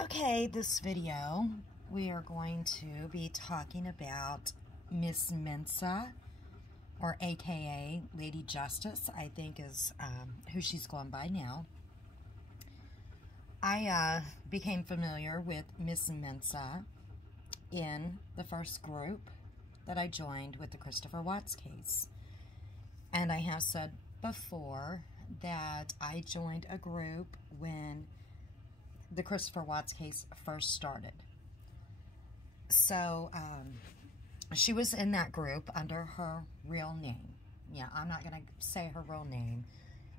Okay, this video we are going to be talking about Miss Mensa, or aka Lady Justice, I think is who she's going by now. I became familiar with Miss Mensa in the first group that I joined with the Christopher Watts case. And I have said before that I joined a group when the Christopher Watts case first started. So she was in that group under her real name. Yeah, I'm not going to say her real name.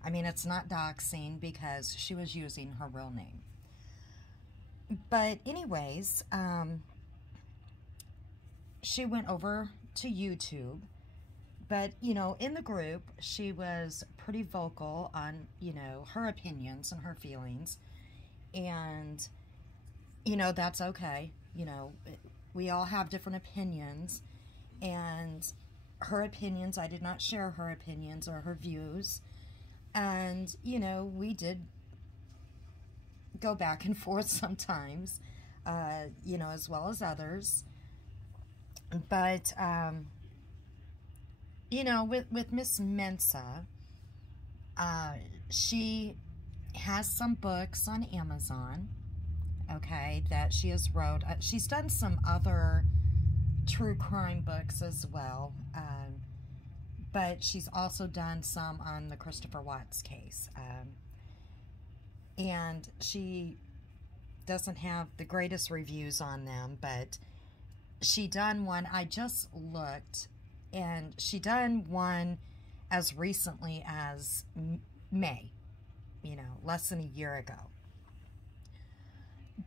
I mean, it's not doxing because she was using her real name. But anyways, she went over to YouTube. But, you know, in the group, she was pretty vocal on, you know, her opinions and her feelings. And, you know, that's okay. You know, we all have different opinions. And her opinions, I did not share her opinions or her views. And, you know, we did go back and forth sometimes, you know, as well as others. But, you know, with Miss Mensa, she has some books on Amazon, okay, that she has wrote. She's done some other true crime books as well, but she's also done some on the Christopher Watts case. And she doesn't have the greatest reviews on them, but she done one, I just looked, and she done one as recently as May, you know, less than a year ago.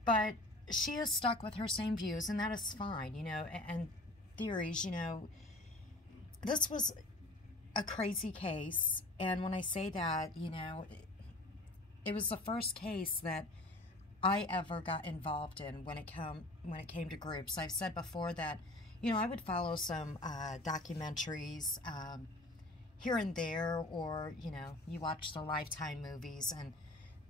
But she is stuck with her same views, and that is fine, you know, and theories, you know. This was a crazy case, and when I say that, you know, it was the first case that I ever got involved in when it came to groups. I've said before that, you know, I would follow some documentaries here and there, or, you know, you watch the Lifetime movies and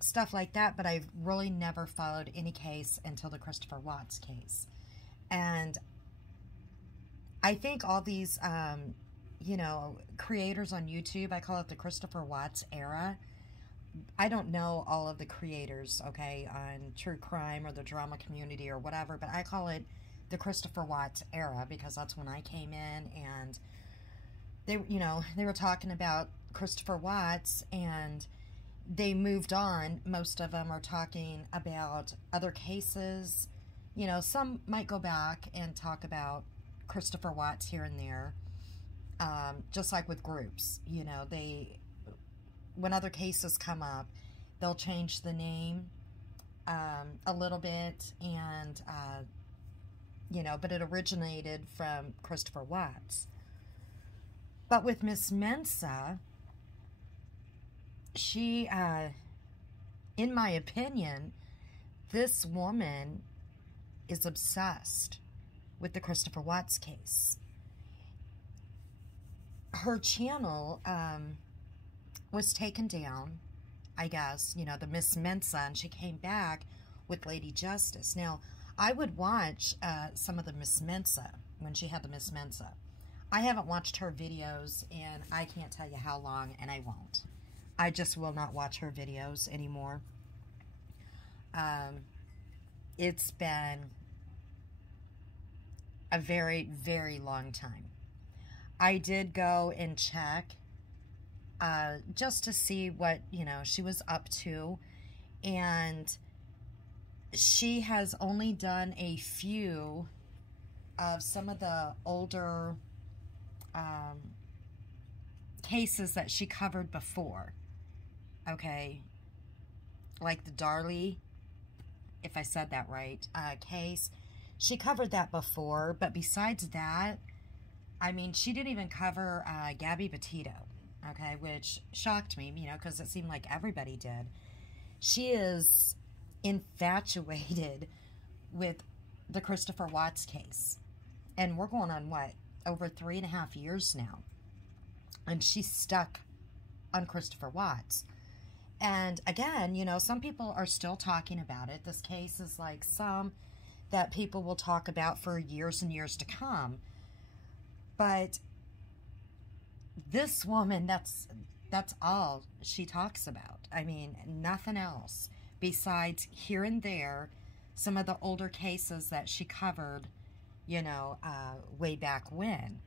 stuff like that, but I've really never followed any case until the Christopher Watts case. And I think all these, you know, creators on YouTube, I call it the Christopher Watts era. I don't know all of the creators, okay, on true crime or the drama community or whatever, but I call it the Christopher Watts era because that's when I came in, and they, you know, they were talking about Christopher Watts, and they moved on. Most of them are talking about other cases. You know, some might go back and talk about Christopher Watts here and there, just like with groups. You know, when other cases come up, they'll change the name a little bit, and you know, but it originated from Christopher Watts. But with Miss Mensa, she, in my opinion, this woman is obsessed with the Christopher Watts case. Her channel was taken down, I guess, you know, the Miss Mensa, and she came back with Lady Justice. Now, I would watch some of the Miss Mensa when she had the Miss Mensa. I haven't watched her videos in I can't tell you how long, and I won't. I just will not watch her videos anymore. It's been a very, very long time. I did go and check just to see what, you know, she was up to, and she has only done a few of some of the older cases that she covered before, okay, like the Darley, if I said that right, case. She covered that before, but besides that, I mean, she didn't even cover Gabby Petito, okay, which shocked me, you know, because it seemed like everybody did. She is infatuated with the Christopher Watts case, and we're going on, what, over 3.5 years now, and she's stuck on Christopher Watts. And again, some people are still talking about it. This case is like some that people will talk about for years and years to come. But this woman, that's all she talks about. I mean, nothing else besides here and there some of the older cases that she covered, way back when.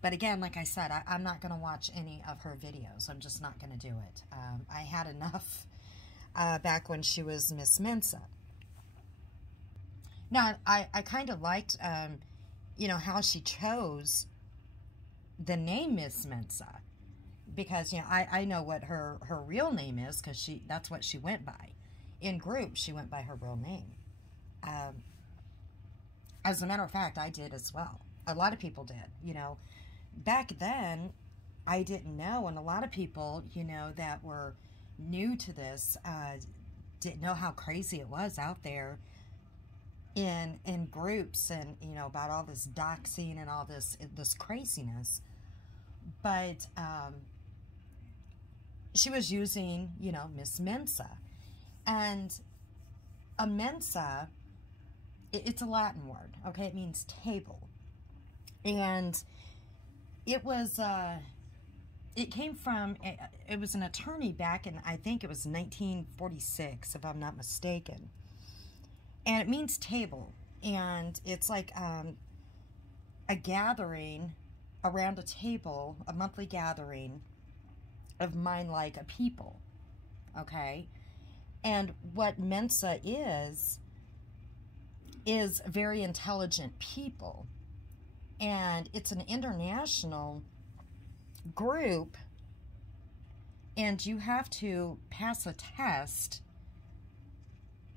But again, like I said, I'm not going to watch any of her videos. I'm just not going to do it. I had enough back when she was Miss Mensa. Now, I kind of liked, how she chose the name Miss Mensa. Because, I know what her real name is, because that's what she went by. In group, she went by her real name. As a matter of fact, I did as well. A lot of people did, Back then, I didn't know, and a lot of people, that were new to this didn't know how crazy it was out there in groups, and, about all this doxing and all this craziness. But she was using, Miss Mensa. And a Mensa, it's a Latin word, okay? It means table. And it was, it came from, it was an attorney back in, I think it was 1946, if I'm not mistaken. And it means table. And it's like a gathering around a table, a monthly gathering of mind-like a people, okay? And what Mensa is very intelligent people. And it's an international group, and you have to pass a test,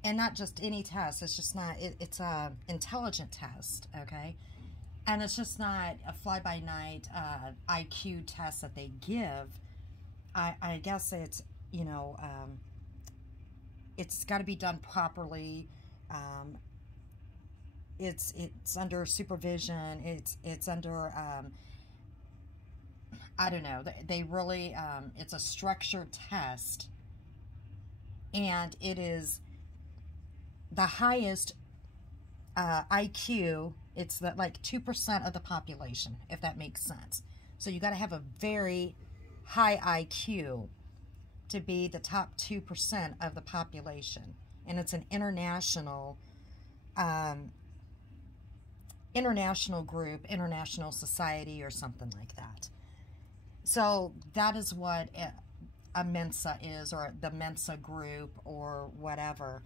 and not just any test. It's just not, it's a intelligent test, okay? And it's just not a fly-by-night IQ test that they give. I guess it's, it's got to be done properly. It's under supervision. It's under, I don't know. They really, it's a structured test. And it is the highest IQ. It's like 2% of the population, if that makes sense. So you got to have a very high IQ to be the top 2% of the population. And it's an international group, international society, or something like that. So that is what a Mensa is, or the Mensa group, or whatever.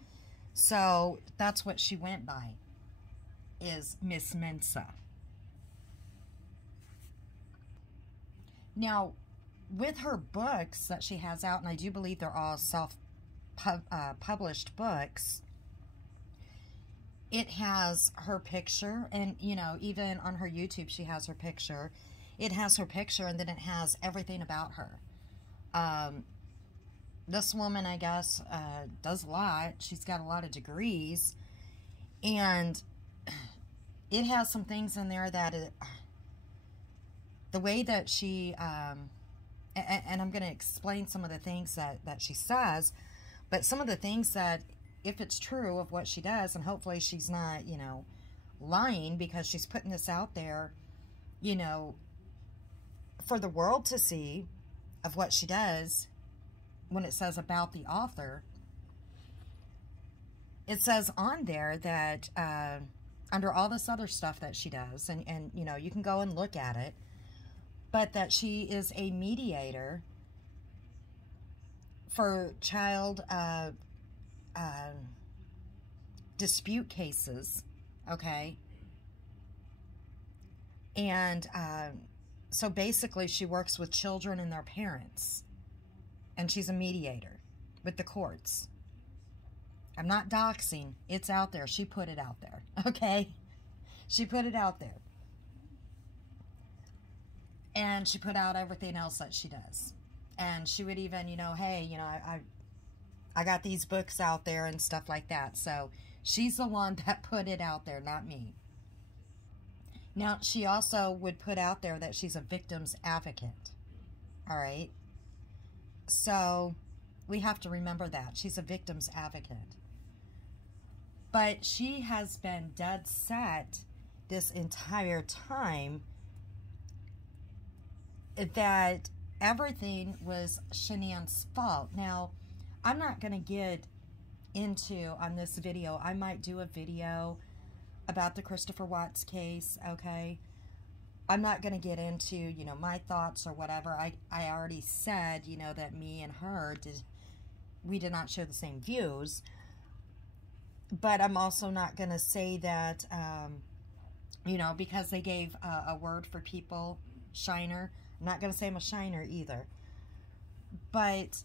So that's what she went by, is Miss Mensa. Now, with her books that she has out, and I do believe they're all self-published books, it has her picture, and, even on her YouTube, she has her picture. It has her picture, and then it has everything about her. This woman, I guess, does a lot. She's got a lot of degrees, and it has some things in there that the way that she, and I'm going to explain some of the things that she says, but some of the things that, if it's true of what she does, and hopefully she's not, lying, because she's putting this out there, for the world to see of what she does. When it says about the author, it says on there that under all this other stuff that she does, and you can go and look at it, but that she is a mediator for child dispute cases, okay? And so basically she works with children and their parents, and she's a mediator with the courts. I'm not doxing. It's out there. She put it out there, okay? She put it out there. And she put out everything else that she does. And she would even, hey, I got these books out there and stuff like that. So she's the one that put it out there, not me. Now, she also would put out there that she's a victim's advocate. All right? So We have to remember that. She's a victim's advocate. But she has been dead set this entire time that everything was Shanann's fault. Now, I'm not going to get into, on this video, I might do a video about the Christopher Watts case, okay? I'm not going to get into, you know, my thoughts or whatever. I already said, you know, that me and her, we did not share the same views. But I'm also not going to say that, you know, because they gave a word for people, shiner. I'm not going to say I'm a shiner either. But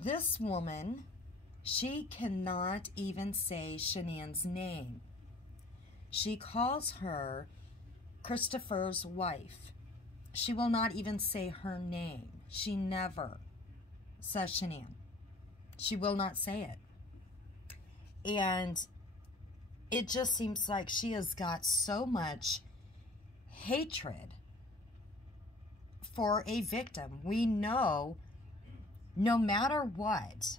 this woman, she cannot even say Shanann's name. She calls her Christopher's wife. She will not even say her name. She never says Shanann. She will not say it. And it just seems like she has got so much hatred for a victim. We know, no matter what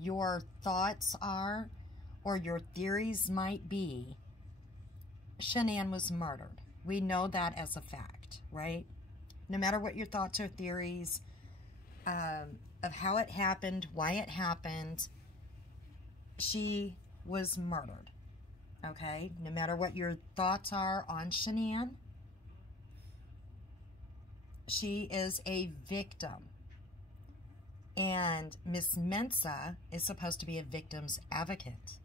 your thoughts are or your theories might be, Shanann was murdered. We know that as a fact, right? No matter what your thoughts or theories of how it happened, why it happened, she was murdered, okay? No matter what your thoughts are on Shanann, she is a victim. And Miss Mensa is supposed to be a victim's advocate.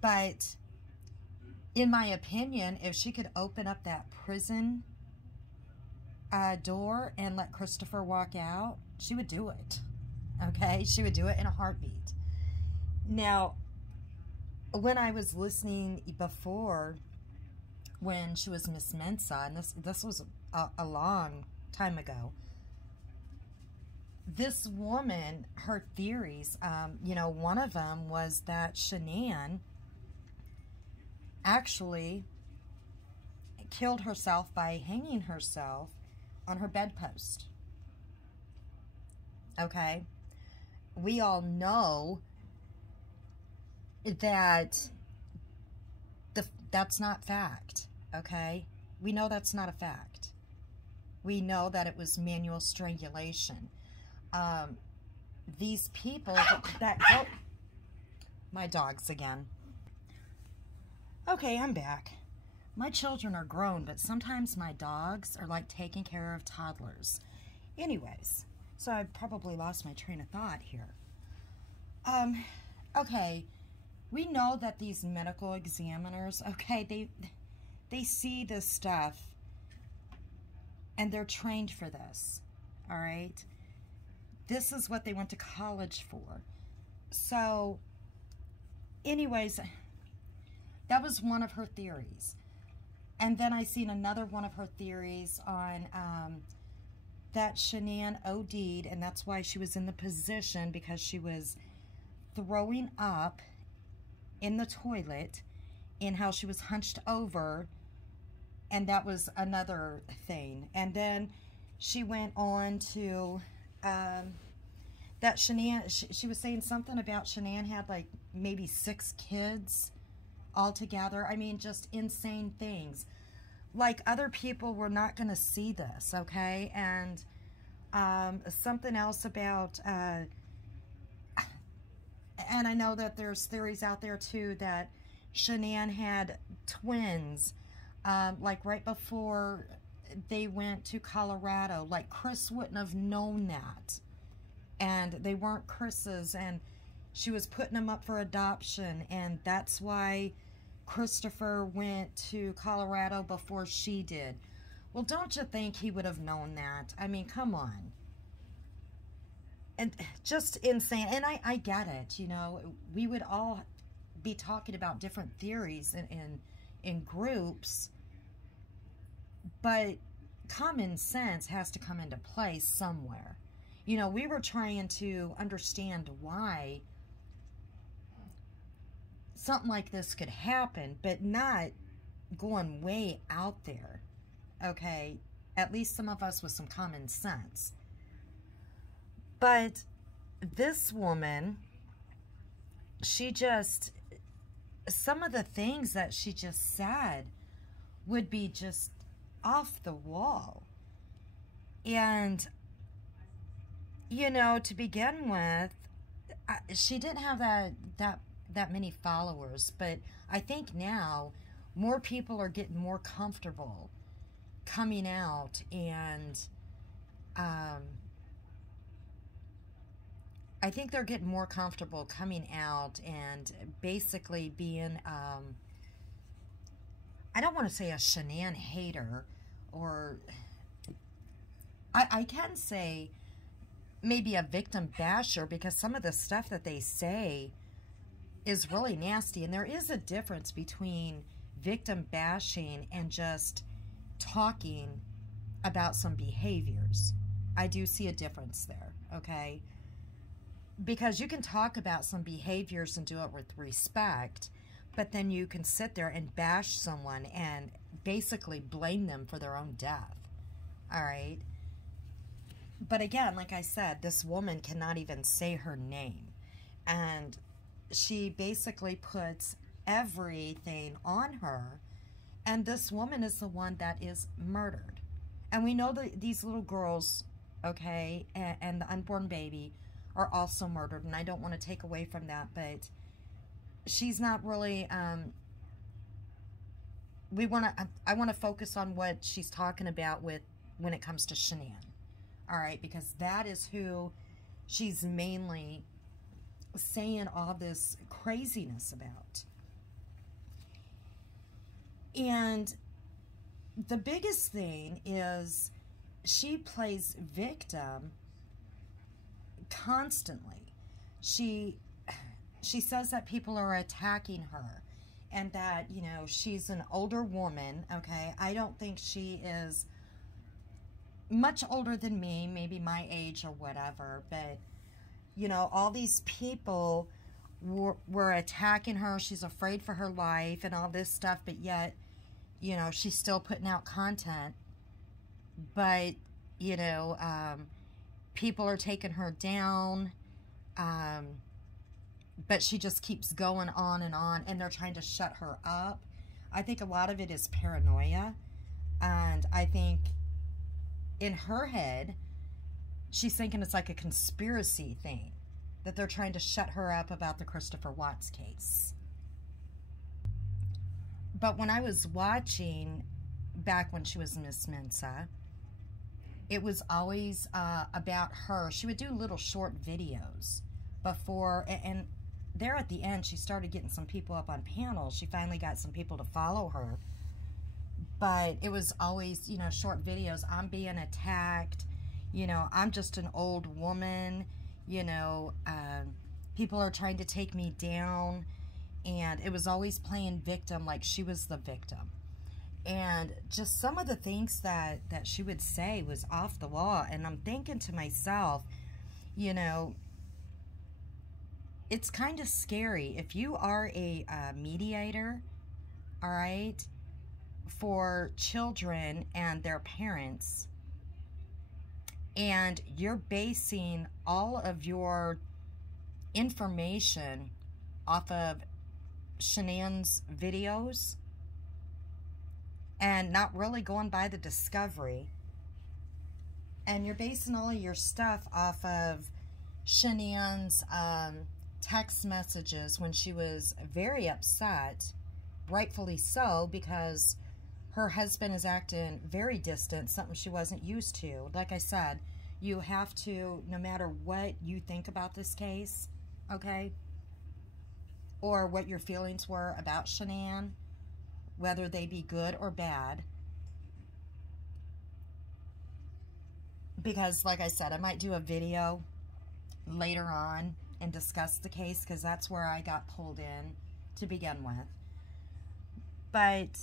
But in my opinion, if she could open up that prison door and let Christopher walk out, she would do it. Okay? She would do it in a heartbeat. Now, when I was listening before, when she was Miss Mensa, and this was a long time ago, this woman, her theories, you know, one of them was that Shanann actually killed herself by hanging herself on her bedpost. Okay? We all know that that's not fact, okay? We know that's not a fact. We know that it was manual strangulation. These people that help... My dogs again. Okay, I'm back. My children are grown, but sometimes my dogs are like taking care of toddlers. Anyways, so I probably lost my train of thought here. Okay, we know that these medical examiners, okay, they see this stuff and they're trained for this, all right? This is what they went to college for. So, anyways, that was one of her theories. And then I seen another one of her theories on that Shanann OD'd, and that's why she was in the position, because she was throwing up in the toilet, and how she was hunched over, and that was another thing. And then she went on to that Shanann, she was saying something about Shanann had like maybe 6 kids altogether. I mean, just insane things. Like, other people were not going to see this, okay? And something else about, and I know that there's theories out there too that Shanann had twins, like right before they went to Colorado. Like, Chris wouldn't have known that. And they weren't Chris's, and she was putting them up for adoption, and that's why Christopher went to Colorado before she did. Well, don't you think he would have known that? I mean, come on. And just insane. And I get it, you know. We would all be talking about different theories in groups, but common sense has to come into play somewhere. You know, we were trying to understand why something like this could happen, but not going way out there, okay? At least some of us with some common sense. But this woman, she just, some of the things that she just said would be just off the wall. And, you know, to begin with, she didn't have that many followers, but I think now more people are getting more comfortable coming out, and I think they're getting more comfortable coming out and basically being, I don't want to say a Shanann hater, or I can say maybe a victim basher, because some of the stuff that they say is really nasty. And there is a difference between victim bashing and just talking about some behaviors. I do see a difference there, okay? Because you can talk about some behaviors and do it with respect, but then you can sit there and bash someone and basically blame them for their own death, all right? But again, like I said, this woman cannot even say her name. And she basically puts everything on her. And this woman is the one that is murdered. And we know that these little girls, okay, and the unborn baby are also murdered. And I don't want to take away from that, but she's not really, I want to focus on what she's talking about with when it comes to Shanann. All right, because that is who she's mainly saying all this craziness about. And the biggest thing is she plays victim constantly. She says that people are attacking her and that, you know, she's an older woman, okay? I don't think she is much older than me, maybe my age or whatever, but, you know, all these people were attacking her. She's afraid for her life and all this stuff, but yet, you know, she's still putting out content. But, you know, people are taking her down, but she just keeps going on, and they're trying to shut her up. I think a lot of it is paranoia, and I think in her head, she's thinking it's like a conspiracy thing, that they're trying to shut her up about the Christopher Watts case. But when I was watching back when she was Miss Mensa, it was always about her. She would do little short videos before, and there at the end, she started getting some people up on panels. She finally got some people to follow her. But it was always, you know, short videos. I'm being attacked. You know, I'm just an old woman. You know, people are trying to take me down. And it was always playing victim, like she was the victim. And just some of the things that she would say was off the wall. And I'm thinking to myself, you know, it's kind of scary. If you are a mediator, all right, for children and their parents, and you're basing all of your information off of Shanann's videos and not really going by the discovery, and you're basing all of your stuff off of Shanann's text messages when she was very upset, rightfully so, because her husband is acting very distant, something she wasn't used to. Like I said, you have to, no matter what you think about this case, okay, or what your feelings were about Shanann, whether they be good or bad, because like I said, I might do a video later on and discuss the case, because that's where I got pulled in to begin with. But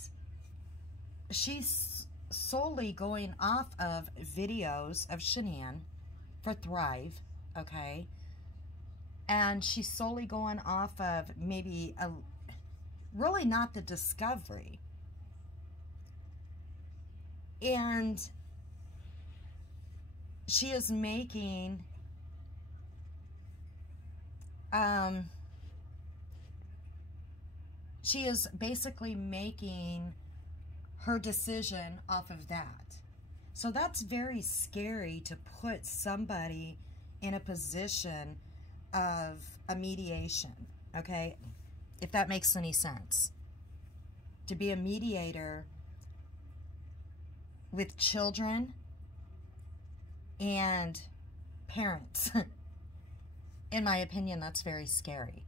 she's solely going off of videos of Shanann for Thrive, okay? And she's solely going off of maybe really not the discovery. And she is making she is basically making her decision off of that. So that's very scary, to put somebody in a position of a mediation, okay? If that makes any sense. To be a mediator with children and parents. In my opinion, that's very scary.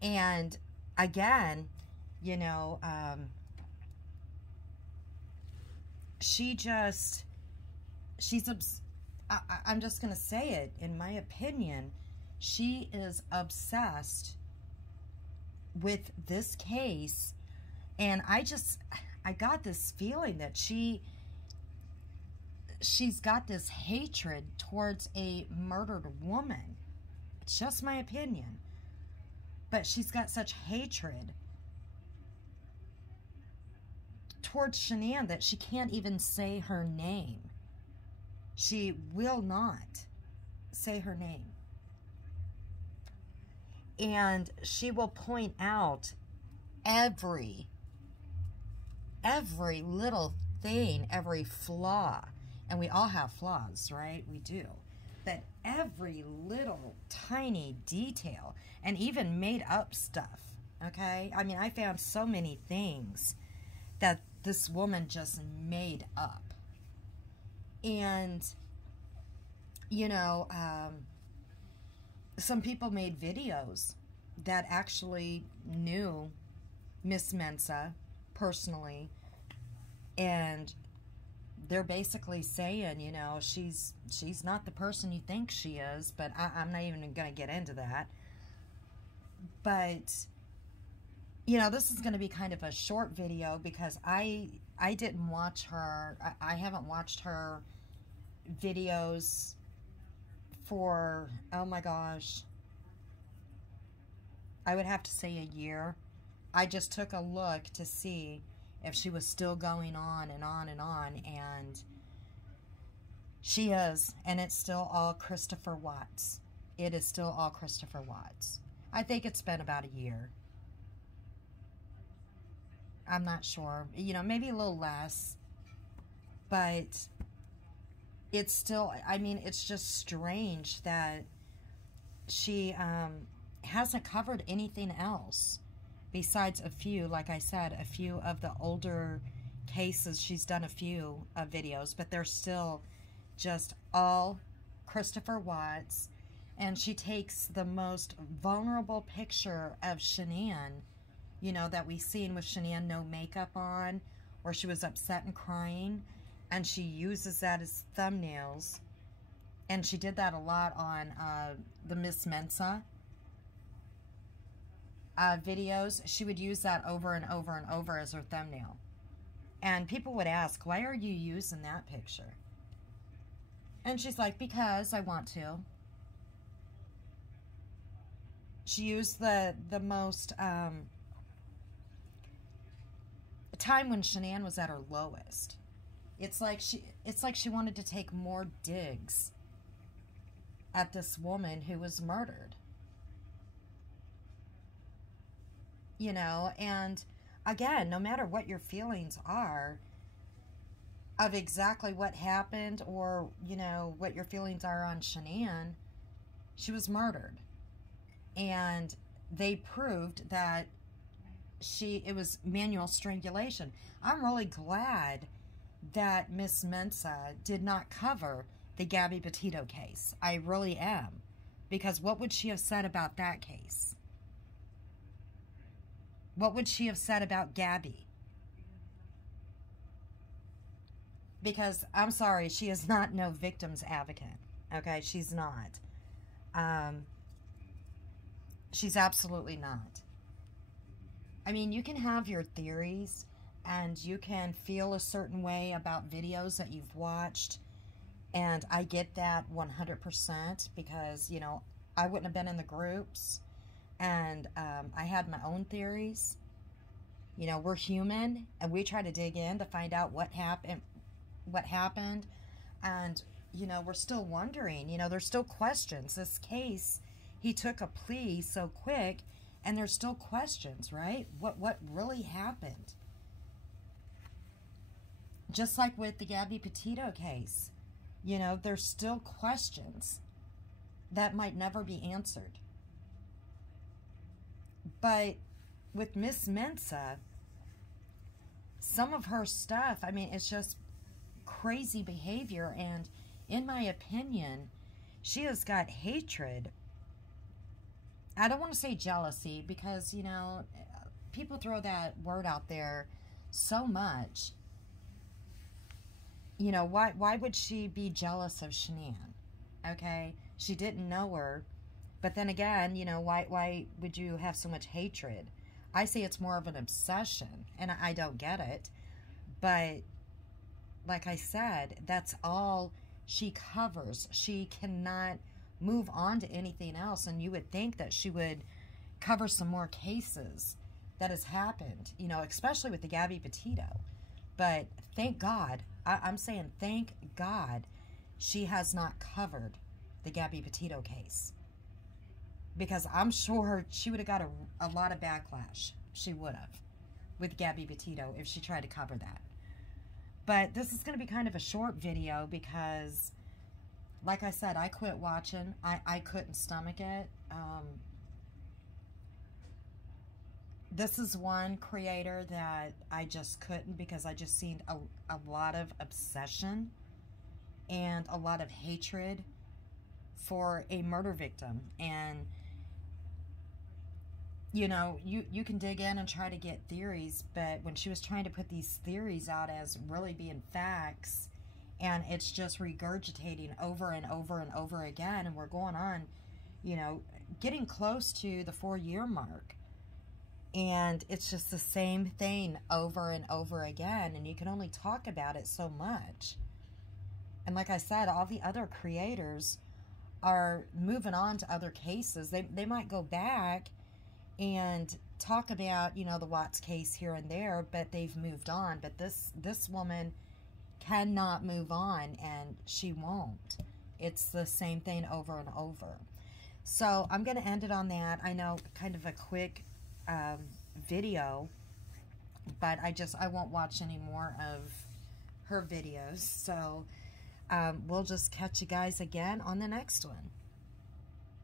And again, you know, I'm just going to say it, in my opinion, she is obsessed with this case. And I got this feeling that she's got this hatred towards a murdered woman. It's just my opinion. But she's got such hatred towards Shanann that she can't even say her name. She will not say her name. And she will point out every little thing, every flaw. And we all have flaws, right? We do. But every little tiny detail, and even made up stuff, okay? I mean, I found so many things that this woman just made up. And, you know, some people made videos that actually knew Miss Mensa personally, and they're basically saying, you know, she's not the person you think she is, but I'm not even going to get into that. But, you know, this is going to be kind of a short video because I didn't watch her. I haven't watched her videos for, oh my gosh, I would have to say a year. I just took a look to see if she was still going on and on and on, and she is, and it's still all Christopher Watts. It is still all Christopher Watts. I think it's been about a year. I'm not sure. You know, maybe a little less, but it's still, I mean, it's just strange that she hasn't covered anything else. Besides a few, like I said, a few of the older cases, she's done a few videos, but they're still just all Christopher Watts. And she takes the most vulnerable picture of Shanann, you know, that we've seen with Shanann no makeup on, where she was upset and crying, and she uses that as thumbnails. And she did that a lot on the Miss Mensa videos. She would use that over and over and over as her thumbnail. And people would ask, why are you using that picture? And she's like, because I want to. She used the most time when Shanann was at her lowest. It's like she wanted to take more digs at this woman who was murdered. You know, and again, no matter what your feelings are of exactly what happened, or, you know, what your feelings are on Shanann, she was murdered. And they proved that it was manual strangulation. I'm really glad that Miss Mensa did not cover the Gabby Petito case. I really am. Because what would she have said about that case? What would she have said about Gabby? Because, I'm sorry, she is not no victim's advocate. Okay, she's not. She's absolutely not. I mean, you can have your theories, and you can feel a certain way about videos that you've watched, and I get that 100%, because, you know, I wouldn't have been in the groups, and I had my own theories. You know, we're human, and we try to dig in to find out what happened. And, you know, we're still wondering, you know, there's still questions. This case, he took a plea so quick, and there's still questions, right? What really happened? Just like with the Gabby Petito case, you know, there's still questions that might never be answered. But with Miss Mensa, some of her stuff, I mean, it's just crazy behavior. And in my opinion, she has got hatred. I don't want to say jealousy, because, you know, people throw that word out there so much. You know, why would she be jealous of Shanann? Okay, she didn't know her. But then again, you know, why would you have so much hatred? I say it's more of an obsession, and I don't get it. But like I said, that's all she covers. She cannot move on to anything else, and you would think that she would cover some more cases that has happened, you know, especially with the Gabby Petito. But thank God, I'm saying thank God, she has not covered the Gabby Petito case. Because I'm sure she would have got a lot of backlash. She would have, with Gabby Petito, if she tried to cover that. But this is going to be kind of a short video because, like I said, I quit watching. I couldn't stomach it. This is one creator that I just couldn't, because I just seen a lot of obsession and a lot of hatred for a murder victim. And, you know, you can dig in and try to get theories, but when she was trying to put these theories out as really being facts, and it's just regurgitating over and over and over again, and we're going on, you know, getting close to the 4-year mark. And it's just the same thing over and over again, and you can only talk about it so much. And like I said, all the other creators are moving on to other cases. They might go back and talk about, you know, the Watts case here and there, but they've moved on. But this woman cannot move on, and she won't. It's the same thing over and over. So I'm going to end it on that. I know, kind of a quick video, but I won't watch any more of her videos. So we'll just catch you guys again on the next one.